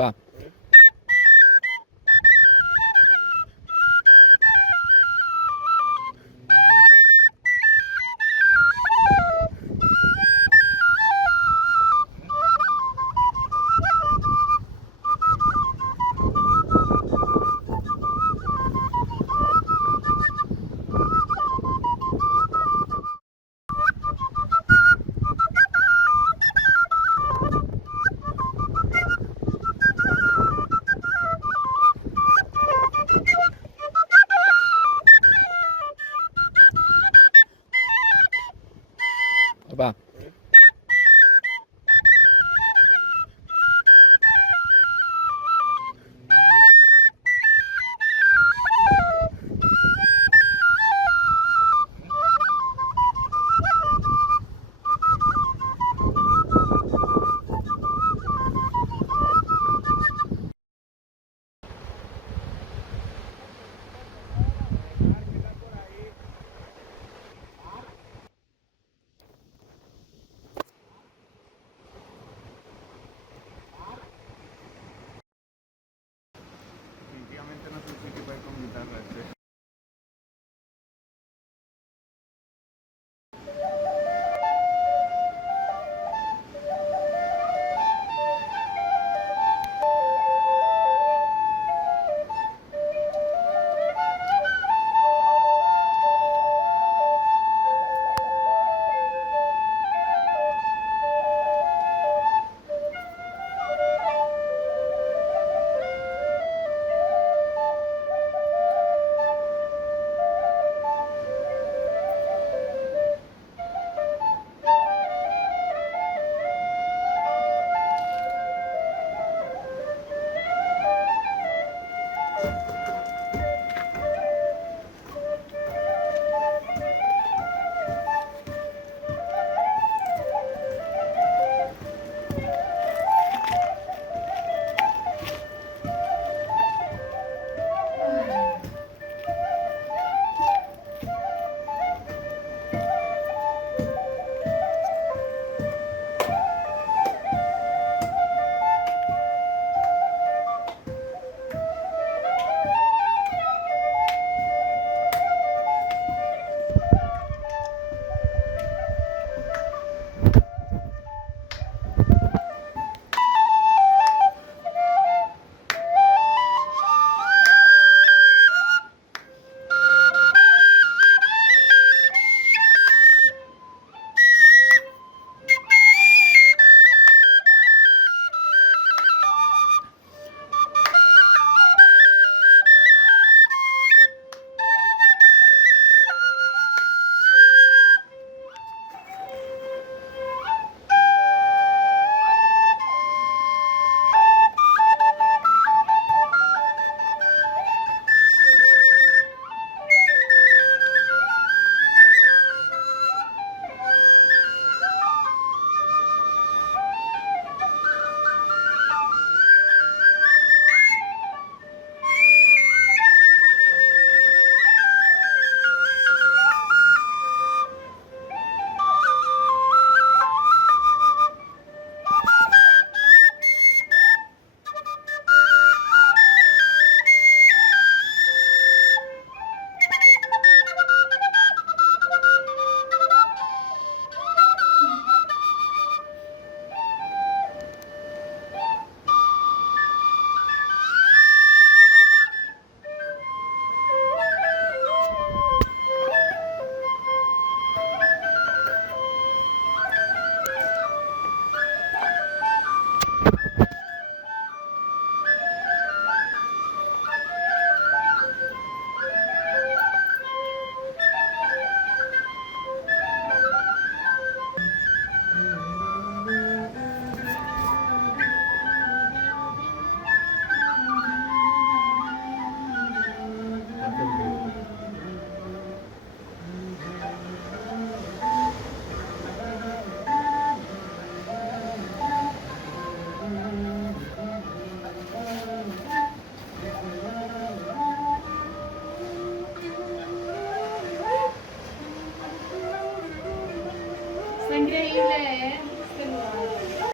Papá. Papá. Definitivamente no es un sitio para ir con guitarra. Está increíble, ¿eh? Este lugar.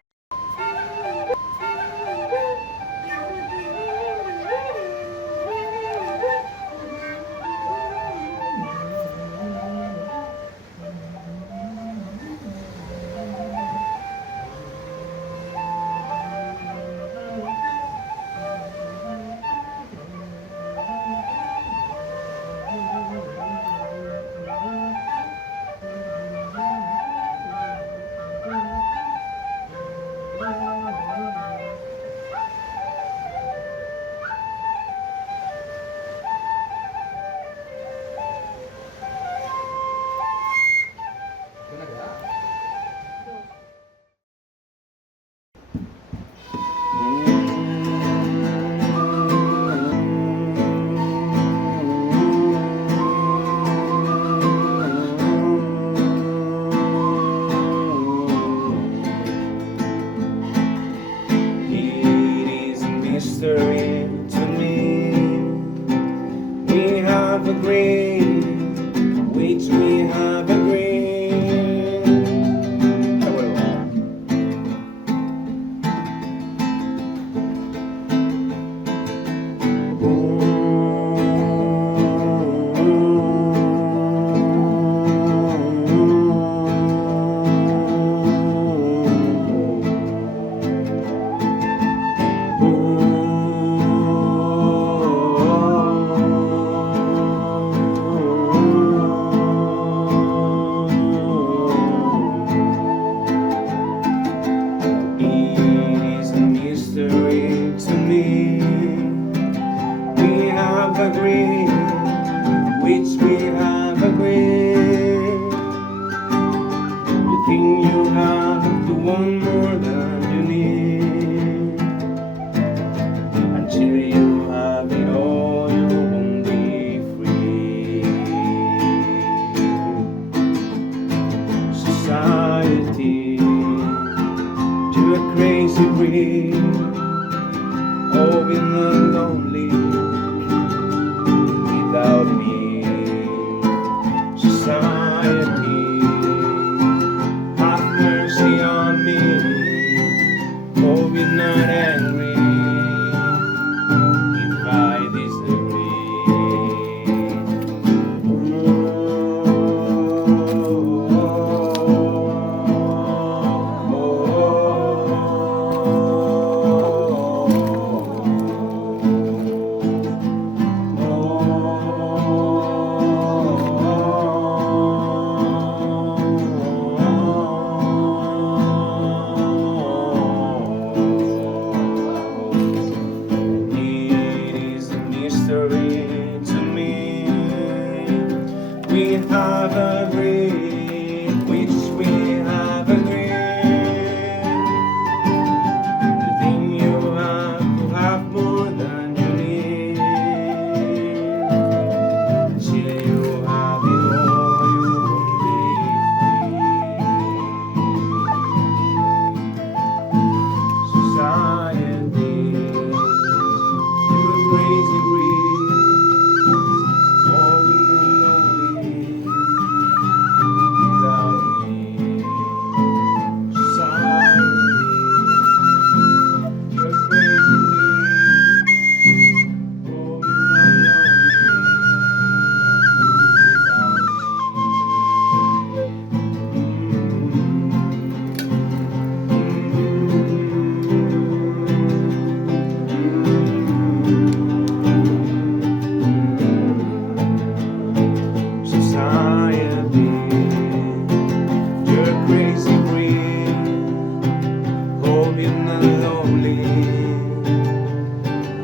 think you have to want more than you need. Until you have it all, you won't be free. Society, you're a crazy breed. Oh, we're not lonely without me. Society, have mercy on me. Oh, we're not angry if I to me. We have agreed, which we have agreed. The thing you have to have more than you need. Until you have it all, you won't be free. Society, you're a crazy breed.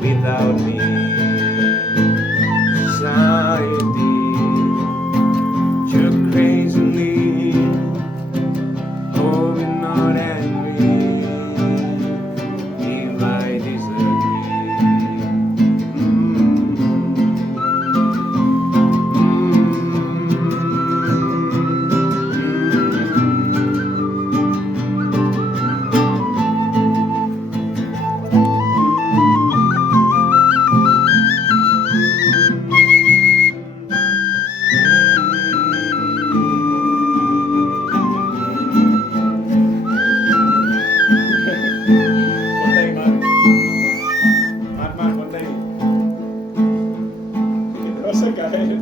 Without me, society, you're crazily. Oh, we're not angry if I disagree. Vas a caer.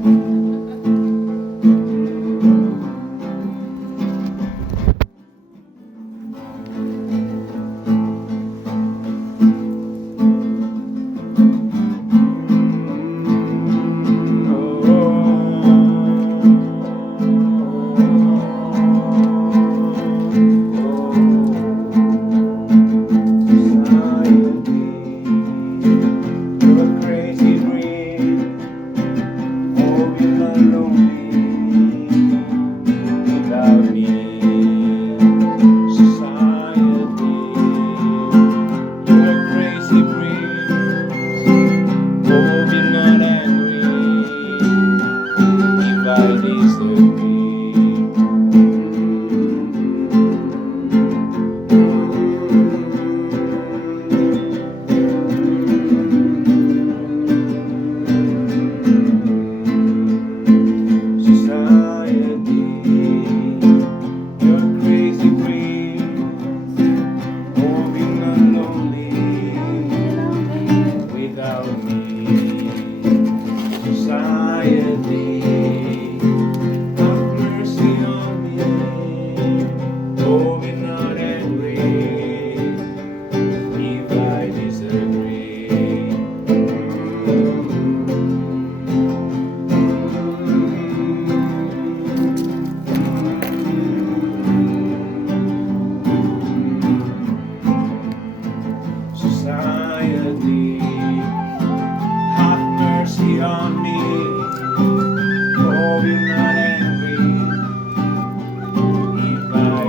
If I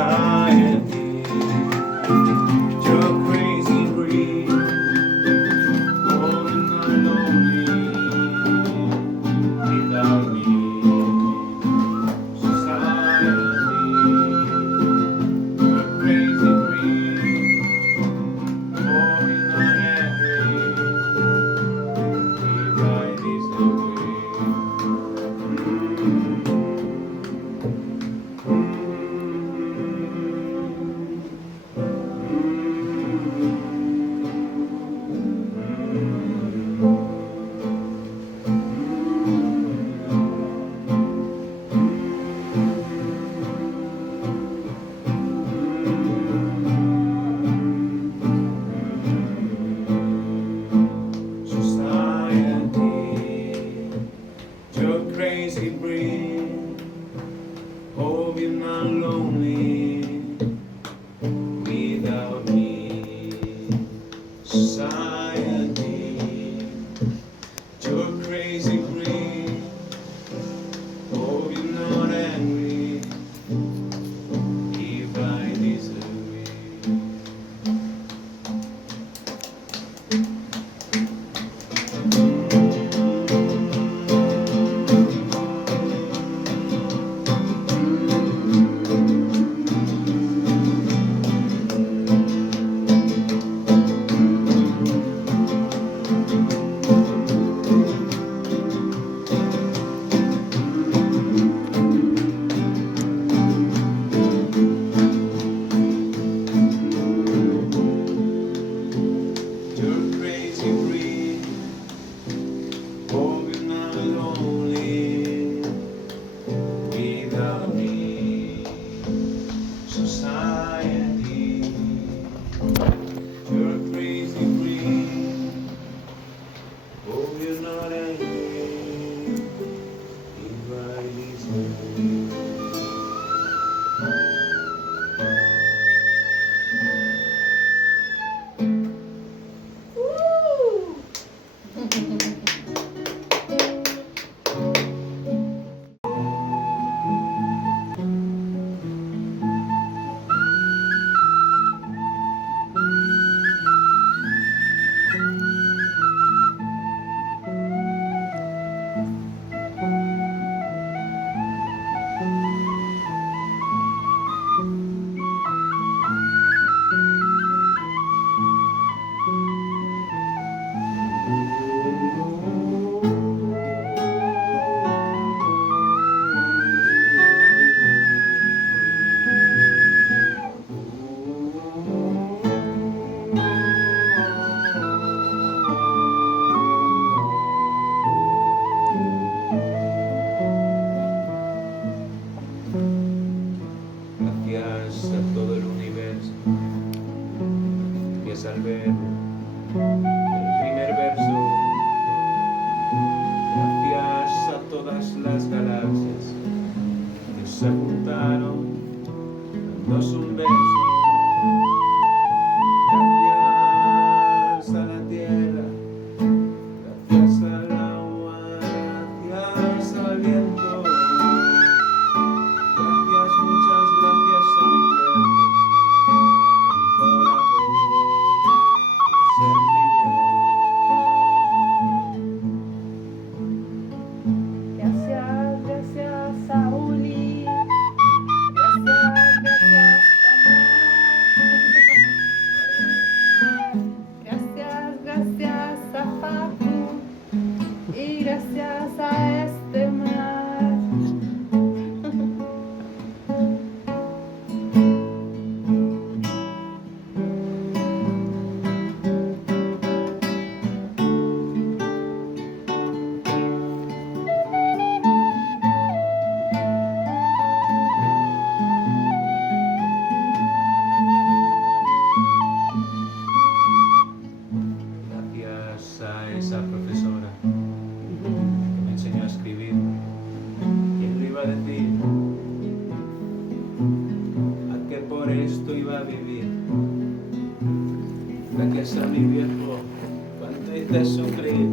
society. You're crazy breed, going lonely without me. Society, you're crazy breed, going unangry if I disagree. Society, you're crazy breed. Hope you're not lonely without me. Society, you're crazy breed. Hope you're not angry if I disagree. You're crazy breed. Hope you're not lonely without me. Society, you're crazy breed. Hope you're not angry if I disagree. Gracias a todo el universo. Empieza al ver el primer verso. Gracias a todas las galaxias que se juntaron dándose un beso. Gracias a la tierra, gracias al agua, gracias al viento. Gracias, muchas gracias a mi cuerpo, a mi corazón, sentimiento. Gracias, gracias a Uli. Gracias, gracias a Mar. Gracias, gracias a Facu. Y gracias a este mar. Gracias a esa profesora que me enseñó a escribir. ¿Quién lo iba a decir? A que por esto iba a vivir. Gracias a mi viejo, cuánto hice sufrir.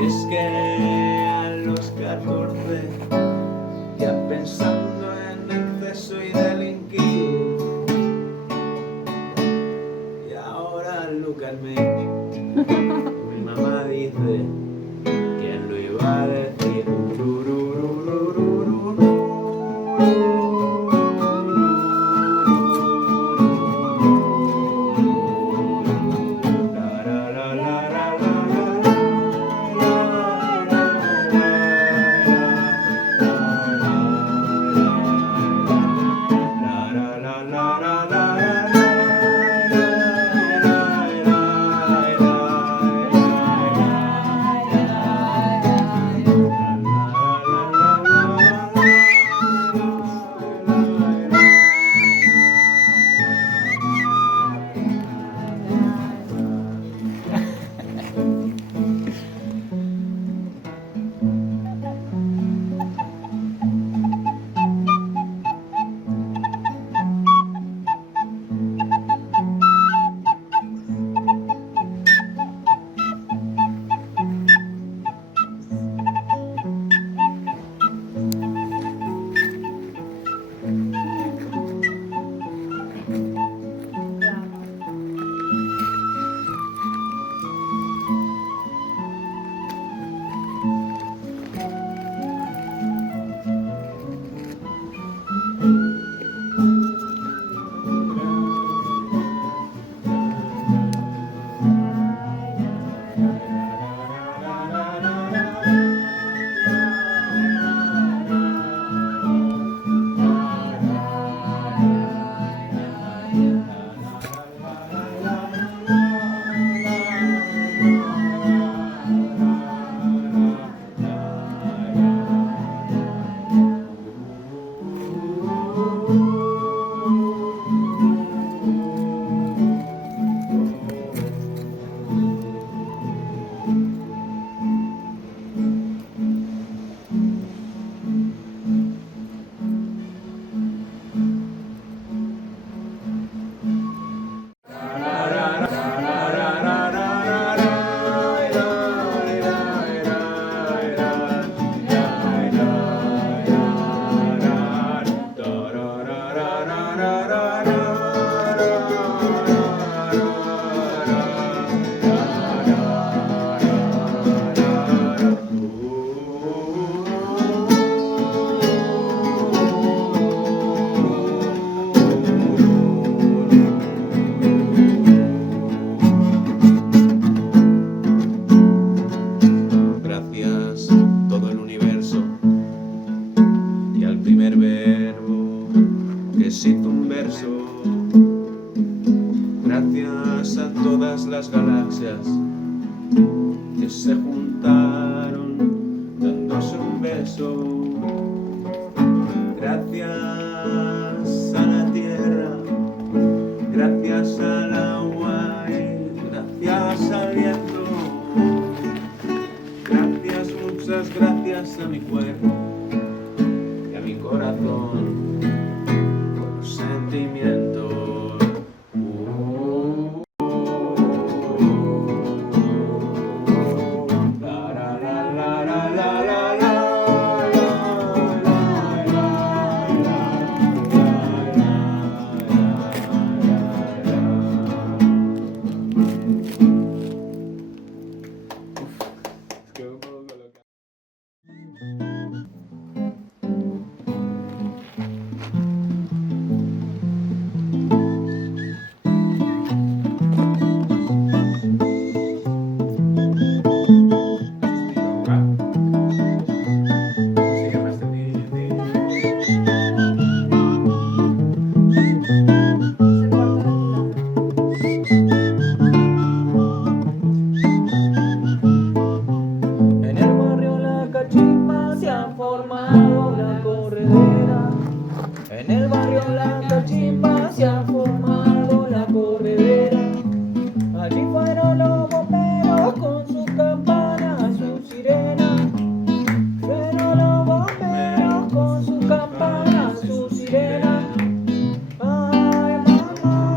Y es que a los 14, ya pensando en universo. Gracias a todas las galaxias que se juntaron dándose un beso. Gracias a la tierra, gracias al agua y gracias al viento. Gracias, muchas gracias a mi cuerpo y a mi corazón por los sentimientos. En el barrio La Cachimba se ha formado la corredera. Allí fueron los bomberos con sus campanas, sus sirenas. Fueron los bomberos con sus campanas, sus sirenas. Ay, mamá,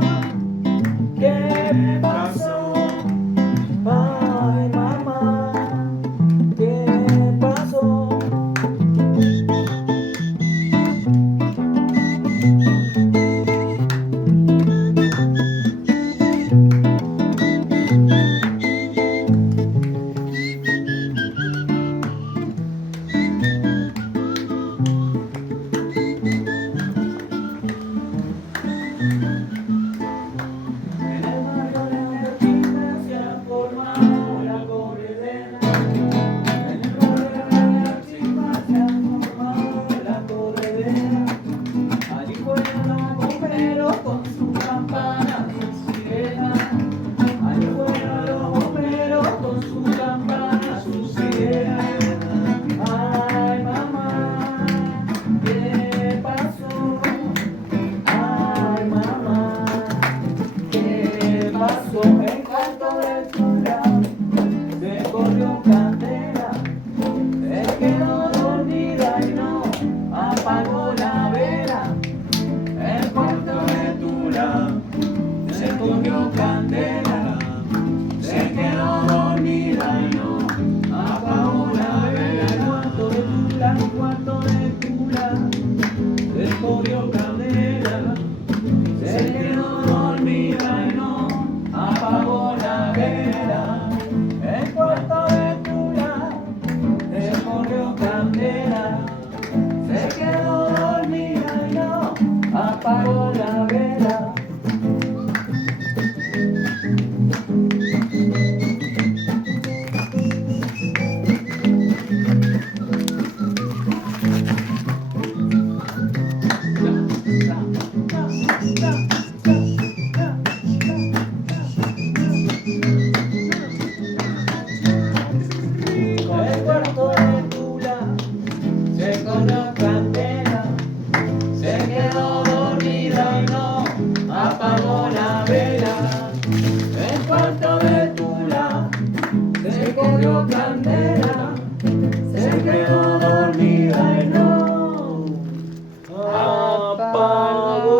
¿qué pasó? Ay, mamá, ¿qué pasó? Con su campana, su sirena. Allí fueron los bomberos con su campana, su sirena. Ay, mamá, ¿qué pasó? Ay, mamá, ¿qué pasó? En cuarto de Tula se corrió candela, se quedó dormida y no apagó la vela. El cuarto de Tula se cogió candela, se quedó dormida y no apagó la vela. El cuarto de Tula se cogió candela, se quedó dormida y no apagó la vela. El cuarto de Tula se cogió candela, se quedó dormida y no apagó la vela. El cuarto de Tula se cogió candela, se quedó dormida y no apagó la vela. El cuarto de Tula se cogió candela, se quedó dormida y no apagó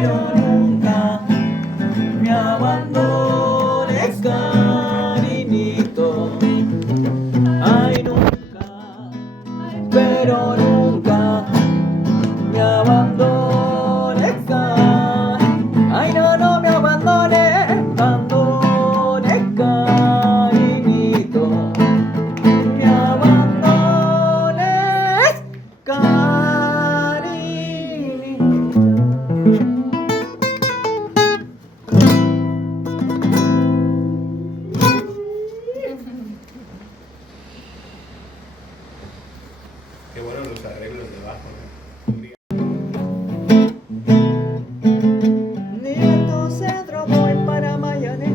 pero nunca me abandones, cariñito. Ay, nunca, pero nunca me abandones, ay, no, no me abandones, cariñito. Me abandones, Qué bueno los arreglos de bajo, ¿no? Nieto Centro, voy para Miami.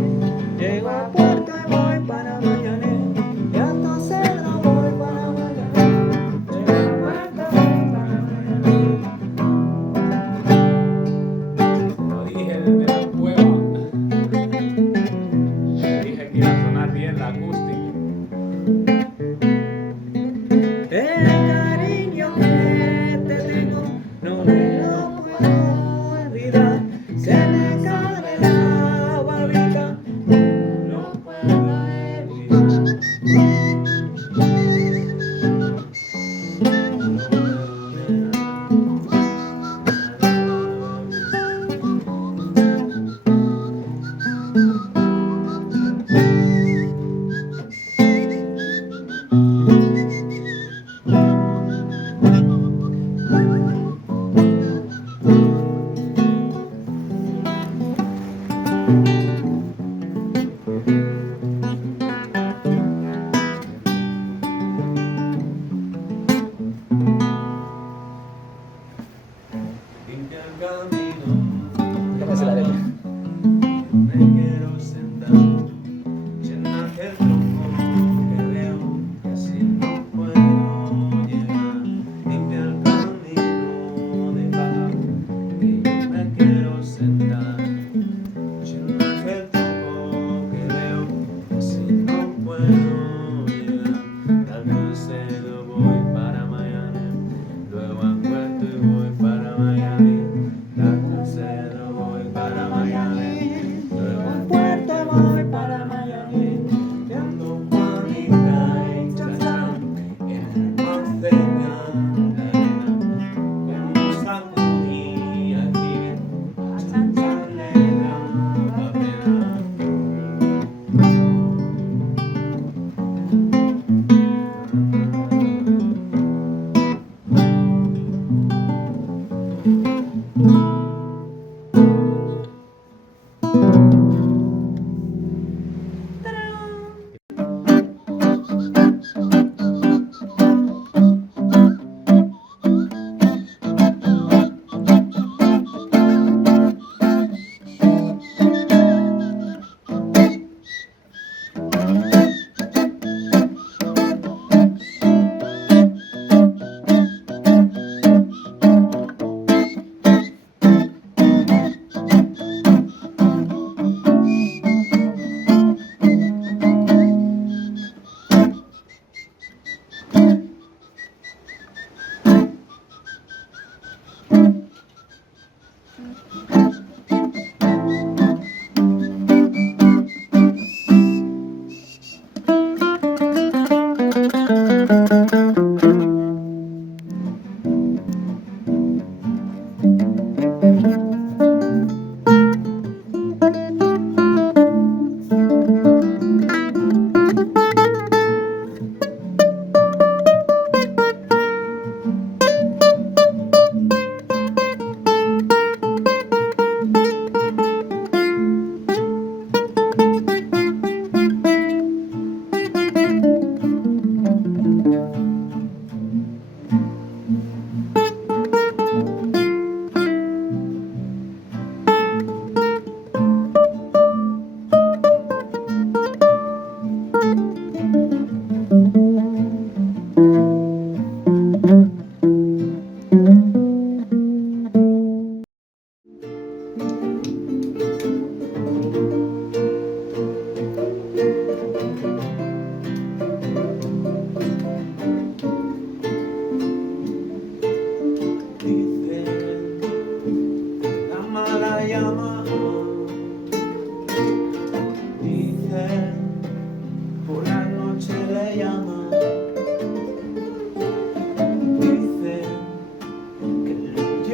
Llego a Puerto y voy para Miami. Nieto Centro, voy para Miami. Llego a Puerto, voy para Miami. Lo dije desde la cueva. Dije que iba a sonar bien la acústica. El cariño que te tengo no me lo puedo olvidar. Se me cae la babita, no puedo evitar. Limpia el camino. ¿Qué me hace la letra? Me quiero sentar, llenarte el tronco que veo que así no puedo llegar. Limpia el camino de baja que yo me quiero sentar, llenarte el tronco que veo que así no puedo llegar. Dame un cedo, voy para Miami, luego a Puerto y voy para Miami. Dame un cedo, voy para Miami.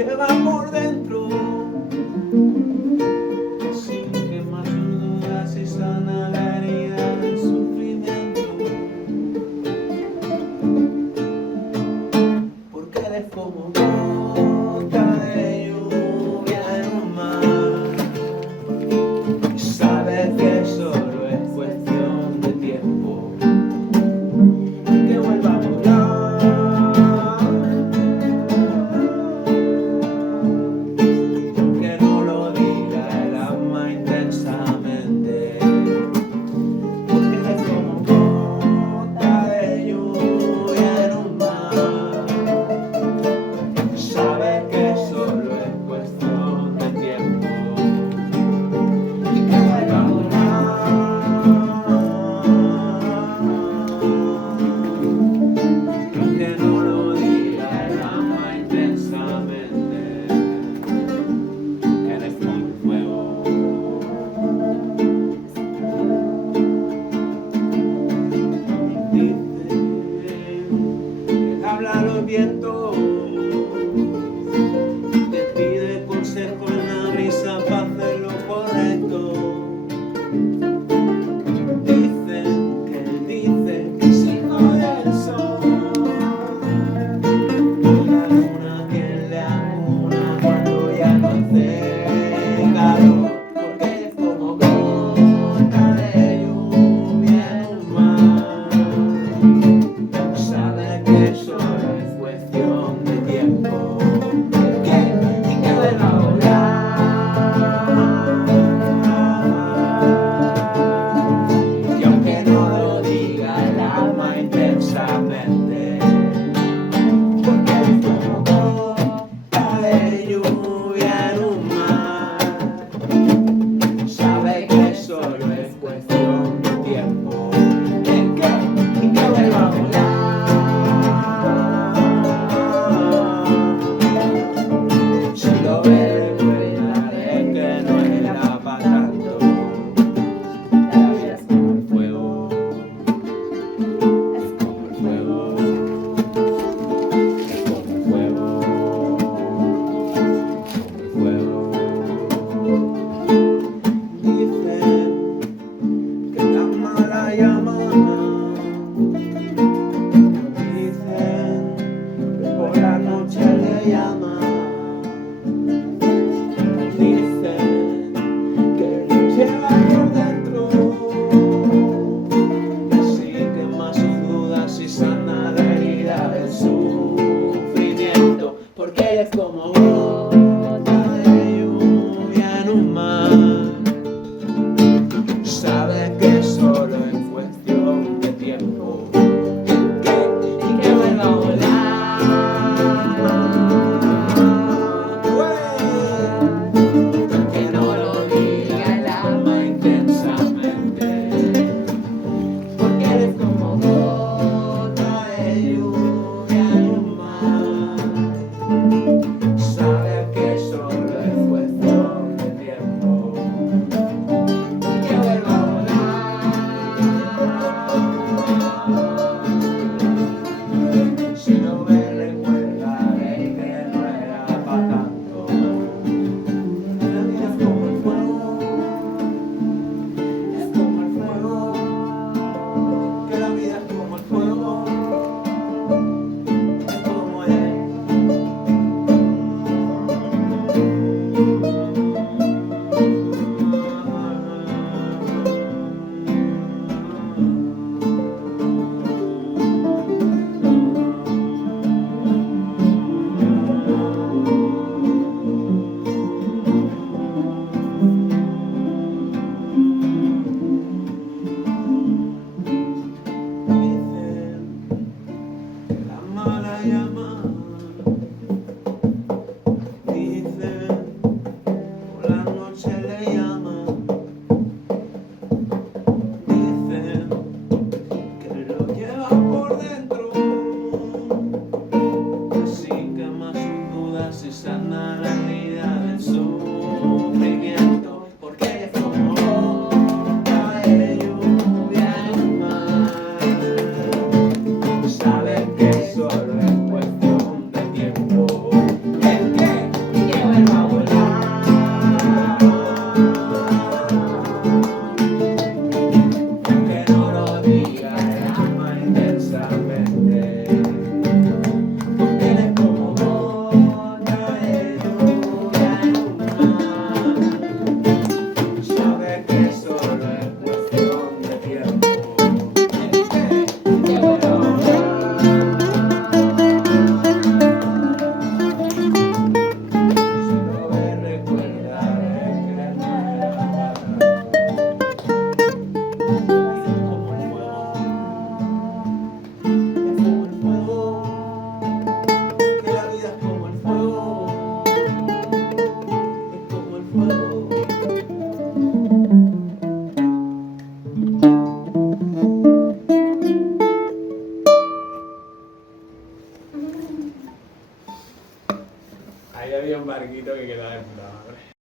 lleva por dentro, así que más dudas y sana la herida del sufrimiento, porque eres como gota de lluvia en un mar, y sabes que solo es cuestión de tiempo que vuelva a volar, que no lo diga el alma intensamente, porque eres como gota de lluvia en un mar, sabes que solo es cuestión de tiempo y que vuelva a aunque no lo diga el alma intensamente, que eres como el fuego. Dicen que hablan los vientos, te pide consejo en la brisa para hacer lo correcto. Dicen que él dice que es hijo del sol, la luna quien le acuna cuando ya no hace calor, porque es como gota de lluvia en un mar, sabe que solo es cuestión de tiempo y que vuelva a volar, y aunque no lo diga el alma intensamente, porque eres como gota de lluvia en un mar, sabe que solo es cuestión de tiempo y que vuelva a volar. Si lo ve, recordaré que no era para tanto. La vida es como el fuego, es como el fuego, es como el fuego, como el fuego. Dicen que la mala llama, dicen que por la noche le llama, dicen que lo lleva por dentro, así que más sus dudas y sana la herida del sufrimiento, porque ella es como gota de lluvia en un mar, sabe que solo es cuestión de tiempo y que vuelva a volar, que no lo diga el alma intensamente, porque eres como gota de lluvia en un mar, sabe que solo es cuestión de tiempo que vuelva a volar. Si no me recuerdaré que no era para tanto. La vida es como el fuego, es como el fuego, que la vida es como el fuego, es como él. Dicen que la mala llama, dicen por la noche le llama, dicen que lo lleva por dentro, así que más sus dudas y sana la herida del sufrimiento, porque es como gota de lluvia en un mar, sabe que solo es cuestión de tiempo, el que Ahí había un barquito que quedaba de puta madre.